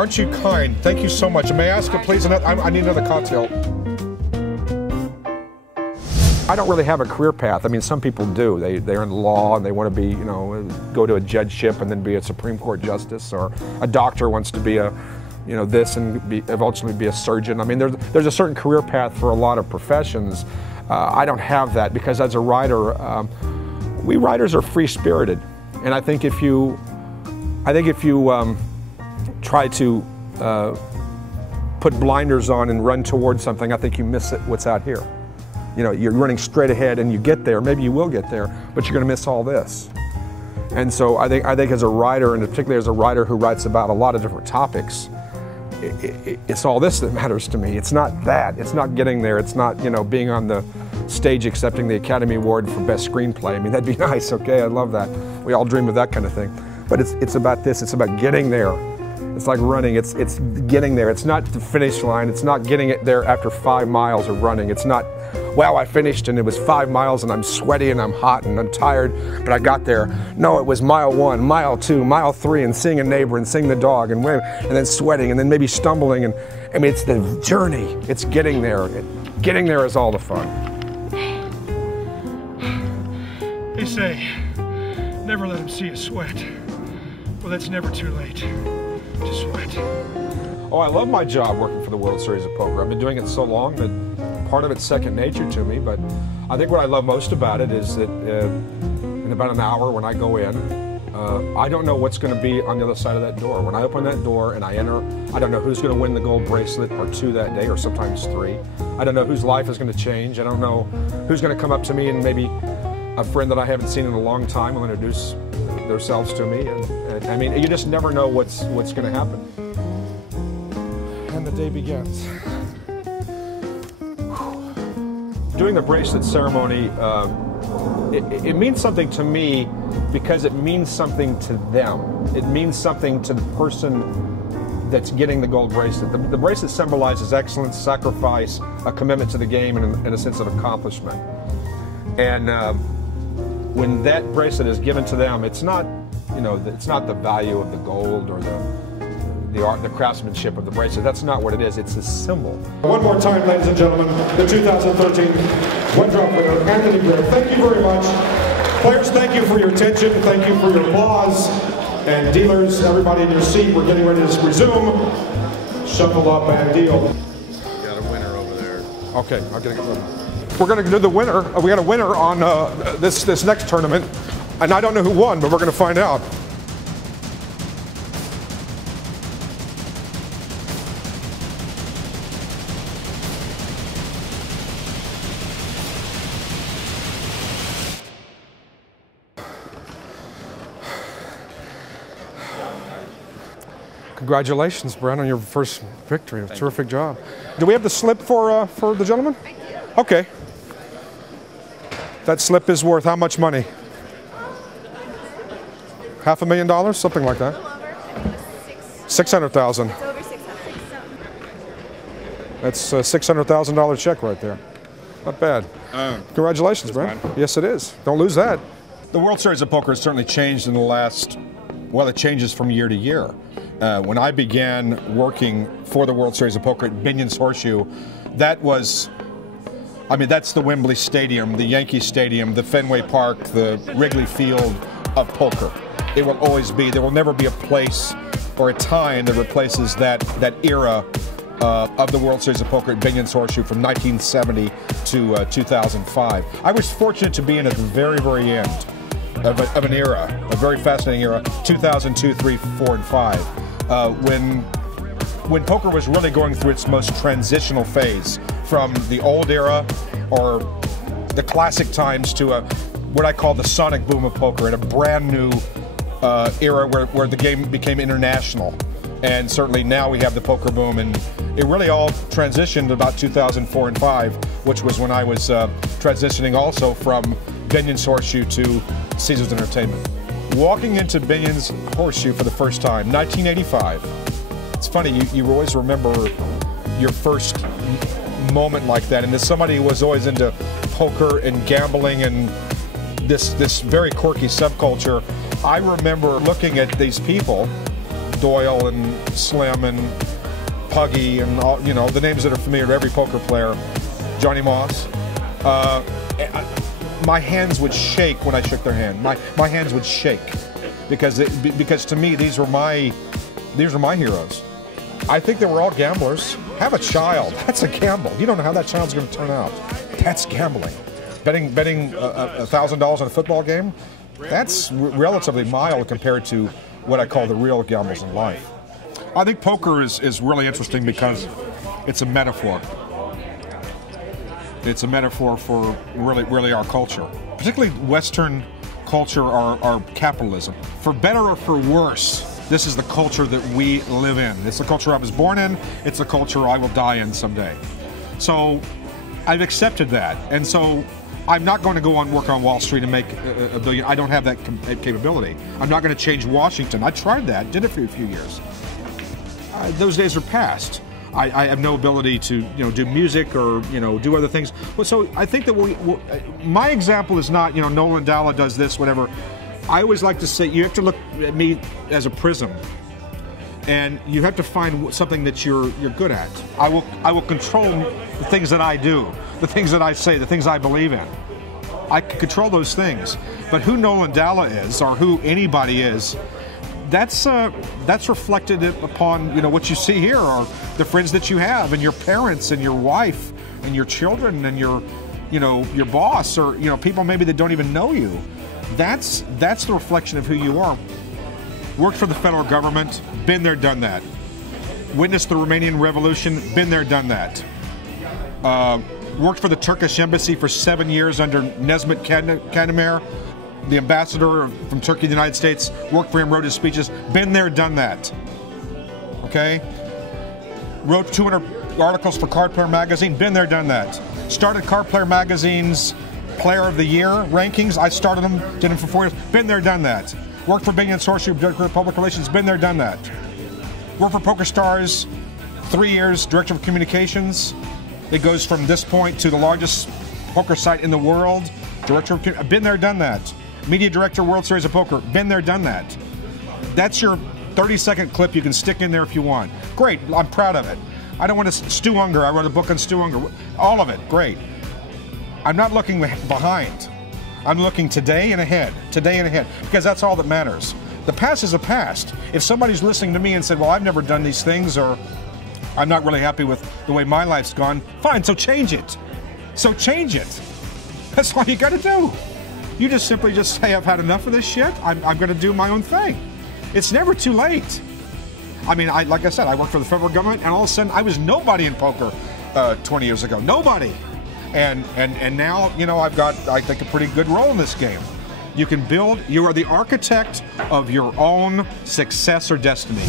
Aren't you kind? Thank you so much. May I ask you, please, I need another cocktail. I don't really have a career path. I mean, some people do. They're in law and they want to be, you know, go to a judgeship and then be a Supreme Court justice, or a doctor wants to be a, you know, this and eventually be a surgeon. I mean, there's a certain career path for a lot of professions. I don't have that because as a writer, we writers are free-spirited, and I think if you try to put blinders on and run towards something, I think you miss what's out here. You know, you're running straight ahead and you get there, maybe you will get there, but you're going to miss all this. And so I think as a writer, and particularly as a writer who writes about a lot of different topics, it's all this that matters to me. It's not that. It's not getting there. It's not, you know, being on the stage accepting the Academy Award for Best Screenplay. I mean, that'd be nice, okay? I love that. We all dream of that kind of thing. But it's about this. It's about getting there. It's like running. It's getting there. It's not the finish line. It's not getting it there after 5 miles of running. It's not, wow, I finished and it was 5 miles and I'm sweaty and I'm hot and I'm tired, but I got there. No, it was mile 1, mile 2, mile 3, and seeing a neighbor and seeing the dog and then sweating and then maybe stumbling. And I mean, it's the journey. It's getting there. Getting there is all the fun. They say, never let them see you sweat. Well, it's never too late to sweat. Oh, I love my job working for the World Series of Poker. I've been doing it so long that part of it's second nature to me, but I think what I love most about it is that in about an hour when I go in, I don't know what's going to be on the other side of that door. When I open that door and I enter, I don't know who's going to win the gold bracelet or 2 that day, or sometimes 3. I don't know whose life is going to change. I don't know who's going to come up to me, and maybe a friend that I haven't seen in a long time will introduce themselves to me. And I mean, you just never know what's going to happen. And the day begins. Doing the bracelet ceremony, it means something to me because it means something to them. It means something to the person that's getting the gold bracelet. The bracelet symbolizes excellence, sacrifice, a commitment to the game, and a sense of accomplishment. And when that bracelet is given to them, it's not, you know, it's not the value of the gold or the art, the craftsmanship of the bracelet. That's not what it is. It's a symbol. One more time, ladies and gentlemen, the 2013 one-drop winner, Anthony Greer. Thank you very much. Players, thank you for your attention. Thank you for your applause. And dealers, everybody in your seat, we're getting ready to resume. Shuffle up and deal. You got a winner over there. Okay, I'm getting it ready. We're going to do the winner. We got a winner on this next tournament, and I don't know who won, but we're going to find out. Congratulations, Brent, on your first victory. Terrific job. Do we have the slip for the gentleman? Okay. That slip is worth how much money? $500,000, something like that. 600,000. It's over 600. That's a $600,000 check right there. Not bad. Congratulations, Brent. Yes, it is. Don't lose that. The World Series of Poker has certainly changed in the last, well, it changes from year to year. When I began working for the World Series of Poker at Binion's Horseshoe, that was, I mean, that's the Wembley Stadium, the Yankee Stadium, the Fenway Park, the Wrigley Field of poker. It will always be. There will never be a place or a time that replaces that era of the World Series of Poker at Binion's Horseshoe from 1970 to 2005. I was fortunate to be in at the very, very end of an era, a very fascinating era, 2002, 3, 4, and 5, when poker was really going through its most transitional phase from the old era or the classic times to what I call the sonic boom of poker, in a brand new era where the game became international. And certainly now we have the poker boom, and it really all transitioned about 2004 and 5, which was when I was transitioning also from Binion's Horseshoe to Caesars Entertainment. Walking into Binion's Horseshoe for the first time, 1985. It's funny, you always remember your first moment like that, and as somebody who was always into poker and gambling and this very quirky subculture, I remember looking at these people Doyle and Slim and Puggy and all, you know, the names that are familiar to every poker player, Johnny Moss. My hands would shake when I shook their hand. My hands would shake because to me these were my heroes. I think they were all gamblers. Have a child. That's a gamble. You don't know how that child's going to turn out. That's gambling. Betting $1,000 on a football game, that's relatively mild compared to what I call the real gambles in life. I think poker is really interesting because it's a metaphor. It's a metaphor for really our culture, particularly Western culture, our capitalism. For better or for worse, this is the culture that we live in. It's the culture I was born in. It's the culture I will die in someday. So I've accepted that. And so I'm not going to go on work on Wall Street and make a billion. I don't have that capability. I'm not going to change Washington. I tried that, did it for a few years. Those days are past. I have no ability to, do music or, do other things. Well, so I think that my example is not, Nolan Dalla does this, whatever. I always like to say you have to look at me as a prism, and you have to find something that you're good at. I will control the things that I do, the things that I say, the things I believe in. I can control those things, but who Nolan Dalla is or who anybody is, that's reflected upon what you see here, or the friends that you have, and your parents, and your wife, and your children, and your boss, or people maybe that don't even know you. That's the reflection of who you are. Worked for the federal government, been there, done that. Witnessed the Romanian Revolution, been there, done that. Worked for the Turkish embassy for 7 years under Nesmet Kandemir, the ambassador from Turkey to the United States. Worked for him, wrote his speeches, been there, done that. Okay? Wrote 200 articles for Card Player Magazine, been there, done that. Started Card Player Magazine's Player of the Year rankings. I started them, did them for 4 years, been there, done that. Worked for Bing & Sorcery, Director of Public Relations, been there, done that. Worked for PokerStars, 3 years, Director of Communications. It goes from this point to the largest poker site in the world. Director of, been there, done that. Media Director, World Series of Poker, been there, done that. That's your 30-second clip you can stick in there if you want. Great, I'm proud of it. I don't want to, Stu Ungar, I wrote a book on Stu Ungar. All of it, great. I'm not looking behind. I'm looking today and ahead, because that's all that matters. The past is the past. If somebody's listening to me and said, well, I've never done these things, or I'm not really happy with the way my life's gone, fine, so change it. So change it. That's all you got to do. You just simply say, I've had enough of this shit. I'm going to do my own thing. It's never too late. I mean, like I said, I worked for the federal government, and all of a sudden, I was nobody in poker 20 years ago. Nobody. And now, I've got, I think, a pretty good role in this game. You can build, you are the architect of your own success or destiny.